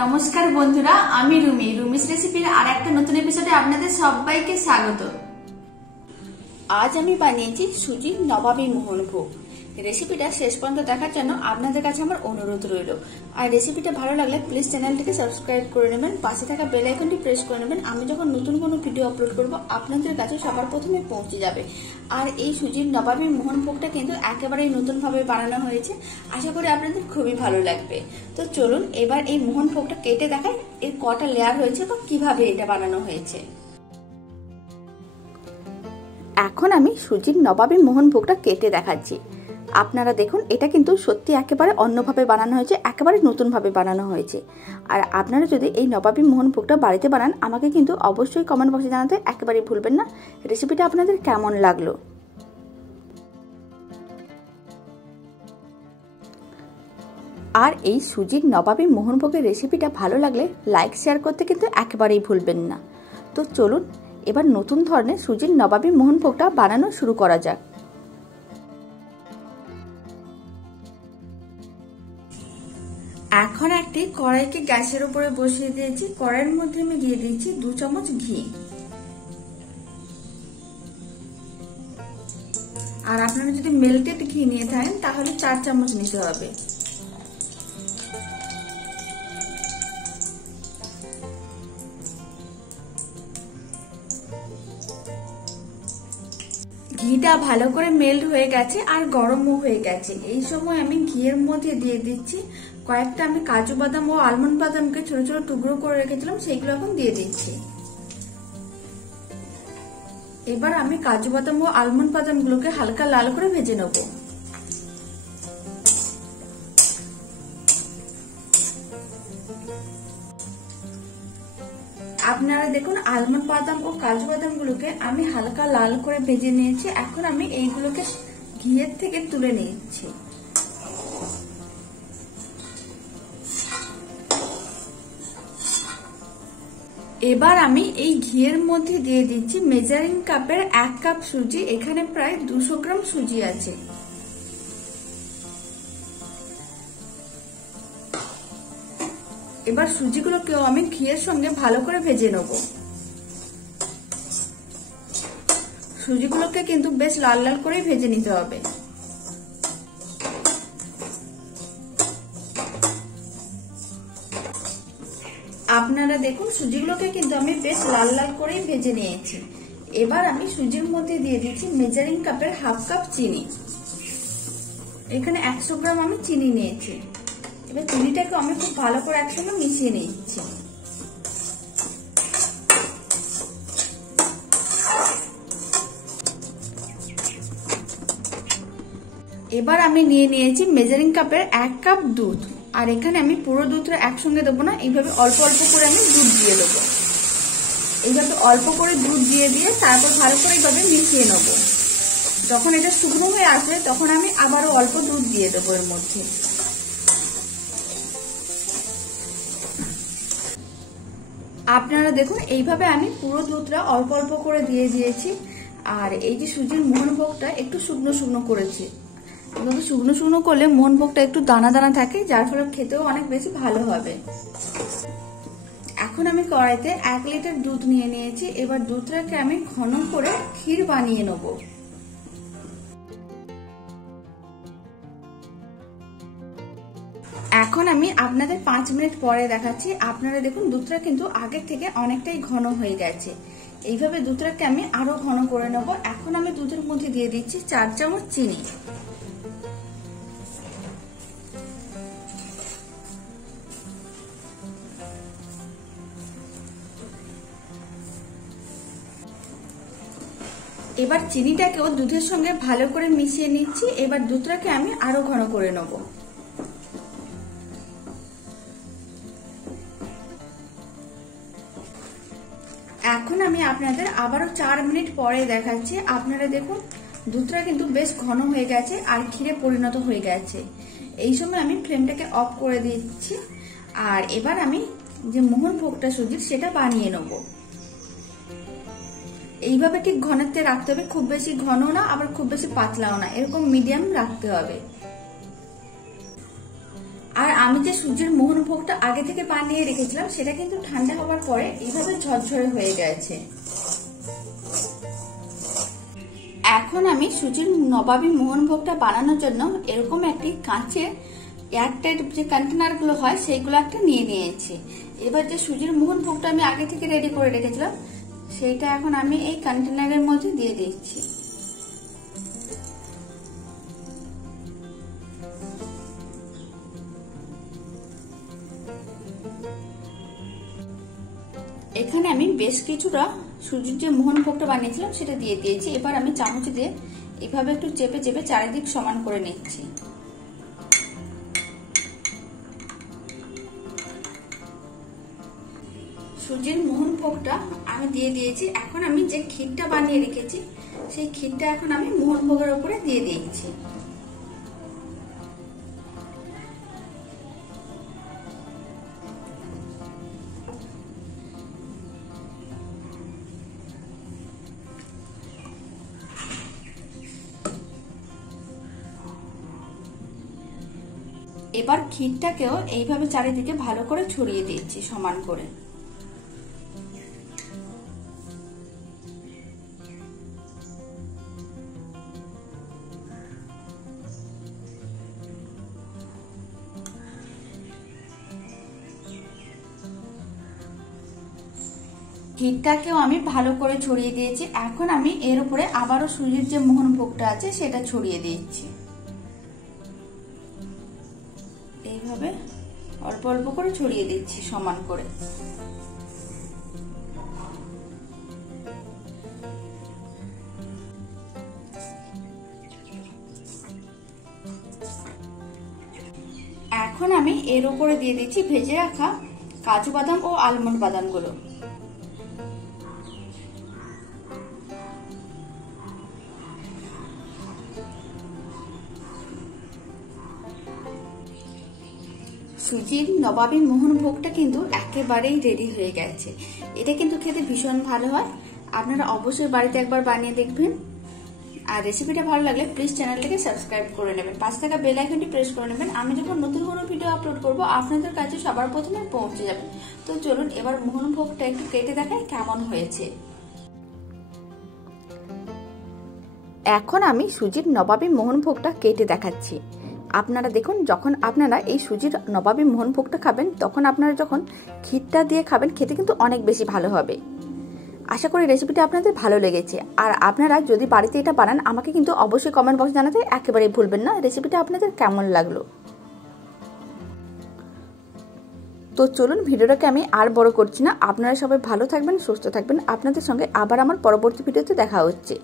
নমস্কার বন্ধুরা, আমি রুমিস রেসিপির আর একটা নতুন এপিসোডে আপনাদের সবাইকে স্বাগত। আজ আমি বানিয়েছি সুজির নবাবী মোহনভোগ। রেসিপিটা শেষ পর্যন্ত দেখার জন্য আপনাদের কাছে আমার অনুরোধ রইল। আর রেসিপিটা ভালো লাগলে প্লিজ চ্যানেলটিকে সাবস্ক্রাইব করে নেবেন, পাশে থাকা বেল আইকনটি প্রেস করে নেবেন। আমি যখন নতুন কোনো ভিডিও আপলোড করব আপনাদের কাছে সবার প্রথমে পৌঁছে যাবে। আর এই সুজির নবাবী মোহনভোগটা কিন্তু একেবারেই নতুনভাবে বানানো হয়েছে, আশা করি আপনাদের খুবই ভালো লাগবে। তো চলুন এবার এই মোহনভোগটা কেটে দেখাই এর কটা লেয়ার হয়েছে বা কিভাবে এটা বানানো হয়েছে। এখন আমি সুজির নবাবী মোহনভোগটা কেটে দেখাচ্ছি। আপনারা দেখুন, এটা কিন্তু সত্যি একেবারে অন্যভাবে বানানো হয়েছে, একেবারে নতুনভাবে বানানো হয়েছে। আর আপনারা যদি এই নবাবী মোহনভোগটা বাড়িতে বানান আমাকে কিন্তু অবশ্যই কমেন্ট বক্সে জানাতে একেবারেই ভুলবেন না রেসিপিটা আপনাদের কেমন লাগলো। আর এই সুজির নবাবী মোহনভোগের রেসিপিটা ভালো লাগলে লাইক শেয়ার করতে কিন্তু একেবারেই ভুলবেন না। তো চলুন এবার নতুন ধরনের সুজির নবাবী মোহনভোগটা বানানো শুরু করা যাক। এখন একটি কড়াইকে গ্যাসের উপরে বসিয়ে দিয়েছি। কড়াইয়ের মধ্যে আমি দিয়ে দিয়েছি 2 চামচ ঘি। আর আপনারা যদি মেল্টেড ঘি নিয়ে থাকেন তাহলে 4 চামচ নিতে হবে। ঘিটা ভালো করে মেল্ট হয়ে গেছে আর গরমও হয়ে গেছে। এই সময় আমি ঘিয়ের মধ্যে দিয়ে দিচ্ছি কয়েকটা আমি কাজু বাদাম ও আলমন্ড বাদামকে ছোট ছোট টুকরো করে রেখেছিলাম, সেইগুলো এখন দিয়ে দিচ্ছি। এবার আমি কাজু বাদাম ও আলমন্ড বাদামগুলোকে হালকা লাল করে ভেজে নেব। আপনারা দেখুন, আলমন্ড বাদাম ও কাজু বাদামগুলোকে আমি হালকা লাল করে ভেজে নিয়েছি। এখন আমি এইগুলোকে ঘিয়ের থেকে তুলে নিচ্ছি। এবার আমি এই ঘিয়ের মধ্যে দিয়ে দিচ্ছি মেজারিং কাপের 1 কাপ সুজি। এখানে প্রায় 200 গ্রাম সুজি আছে। এবার সুজিগুলোকেও আমি ঘিয়ের সঙ্গে ভালো করে ভেজে নেব। সুজিগুলোকে কিন্তু বেশ লাল লাল করে ভেজে নিতে হবে। আপনারা দেখুন, সুজিগুলোকে কিন্তু আমি বেশ লাল লাল করেই ভেজে নিয়েছি। এবার আমি সুজির মধ্যে দিয়ে দিচ্ছি মেজারিং কাপের 1/2 কাপ চিনি। এখানে 100 গ্রাম আমি চিনি নিয়েছি। এবার চিনিটাকে আমি খুব ভালো করে একসঙ্গে মিশিয়ে নিচ্ছি। এবার আমি নিয়ে নিয়েছি মেজারিং কাপের 1 কাপ দুধ। আর এখানে আমি পুরো দুধটা একসঙ্গে দেবো না, এইভাবে অল্প অল্প করে আমি দুধ দিয়ে দেবো। এইভাবে অল্প করে দুধ দিয়ে তারপর ভালো করে এইভাবে মিশিয়ে নেব। যখন এটা শুকনো হয়ে আসবে তখন আমি আবারও অল্প দুধ দিয়ে দেবো এর মধ্যে। আপনারা দেখুন, এইভাবে আমি পুরো দুধটা অল্প অল্প করে দিয়ে দিয়েছি। আর এই যে সুজির মোহনভোগটা একটু শুকনো শুকনো করেছি। শুকনো শুকনো করলে মোহনভোগটা একটু দানা দানা থাকে, যার ফলে খেতেও অনেক বেশি ভালো হবে। এখন আমি কড়াইতে 1 লিটার দুধ নিয়ে নিয়েছি। এবার দুধটাকে আমি ঘন করে ক্ষীর বানিয়ে নেব। এখন আমি আপনাদের 5 মিনিট পরে দেখাচ্ছি। আপনারা দেখুন, দুধটা কিন্তু আগের থেকে অনেকটাই ঘন হয়ে গেছে। এইভাবে দুধটাকে আমি আরো ঘন করে নেব। এখন আমি দুধের মধ্যে দিয়ে দিচ্ছি 4 চামচ চিনি। এবার চিনিটাকেও দুধের সঙ্গে ভালো করে মিশিয়ে নিচ্ছি। এবার দুধটাকে আমি আরো ঘন করে নেব। এখন আমি আপনাদের আবারও 4 মিনিট পরে দেখাচ্ছি। আপনারা দেখুন, দুধটা কিন্তু বেশ ঘন হয়ে গেছে আর ক্ষীরে পরিণত হয়ে গেছে। এই সময় আমি ফ্লেমটাকে অফ করে দিচ্ছি। আর এবার আমি যে মোহনভোগটা সুজির সেটা বানিয়ে নেব। এইভাবে ঠিক ঘনত্বে রাখতে হবে, খুব বেশি ঘন না আবার খুব বেশি পাতলাও না, এরকম মিডিয়াম রাখতে হবে। আর আমি যে সুজির মোহনভোগটা আগে থেকে বানিয়ে রেখেছিলাম সেটা কিন্তু ঠান্ডা হওয়ার পরে এইভাবে ঝরঝরে হয়ে গেছে। এখন আমি সুজির নবাবী মোহনভোগটা বানানোর জন্য এরকম একটি কাঁচের এয়ারটাইট যে কন্টেনার গুলো হয় সেইগুলো একটা নিয়ে নিয়েছি। এবার যে সুজির মোহনভোগটা আমি আগে থেকে রেডি করে রেখেছিলাম সেইটা এখন আমি এই কন্টেনারের মধ্যে দিয়ে দিচ্ছি। এখানে আমি বেশ কিছুটা সুজির যে মোহনভোগটা বানিয়েছিলাম সেটা দিয়ে দিয়েছি। এবার আমি চামচ দিয়ে এভাবে একটু চেপে চেপে চারিদিক সমান করে নিচ্ছি। সুজির মোহনভোগটা আমি দিয়ে দিয়েছি। এখন আমি যে ক্ষীরটা বানিয়ে রেখেছি সেই ক্ষীরটা এখন আমি মোহনভোগের উপরে দিয়ে দিয়েছি। এবার ক্ষীরটাকেও এইভাবে চারিদিকে ভালো করে ছড়িয়ে দিচ্ছি সমান করে। ক্ষীরটাকেও আমি ভালো করে ছড়িয়ে দিয়েছি। এখন আমি এর উপরে আবারও সুজির যে মোহনভোগটা আছে সেটা ছড়িয়ে দিচ্ছি। এইভাবে অল্প অল্প করে ছড়িয়ে দিচ্ছি সমান করে। এখন আমি এর উপরে দিয়ে দিচ্ছি ভেজে রাখা কাজু বাদাম ও আলমন্ড বাদামগুলো। সুজির নবাবী মোহনভোগটা কিন্তু একেবারেই রেডি হয়ে গেছে। এটা কিন্তু খেতে ভীষণ ভালো হয়। আপনারা অবশ্যই বাড়িতে একবার বানিয়ে দেখবেন। আর রেসিপিটা ভালো লাগলে প্লিজ চ্যানেলটাকে সাবস্ক্রাইব করে নেবেন, পাশে থাকা বেল আইকনটি প্রেস করে নেবেন। আমি যখন নতুন কোনো ভিডিও আপলোড করব আপনাদের কাছে সবার প্রথমে পৌঁছে যাবে। তো চলুন এবার মোহনভোগটা একটু কেটে দেখাই কেমন হয়েছে। এখন আমি সুজির নবাবী মোহনভোগটা কেটে দেখাচ্ছি। আপনারা দেখুন, যখন আপনারা এই সুজির নবাবী মোহনভোগটা খাবেন তখন আপনারা যখন ক্ষীরটা দিয়ে খাবেন খেতে কিন্তু অনেক বেশি ভালো হবে। আশা করি রেসিপিটা আপনাদের ভালো লেগেছে। আর আপনারা যদি বাড়িতে এটা বানান আমাকে কিন্তু অবশ্যই কমেন্ট বক্সে জানাতে একেবারেই ভুলবেন না রেসিপিটা আপনাদের কেমন লাগলো। তো চলুন ভিডিওটাকে আমি আর বড় করছি না। আপনারা সবাই ভালো থাকবেন, সুস্থ থাকবেন। আপনাদের সঙ্গে আবার আমার পরবর্তী ভিডিওতে দেখা হচ্ছে।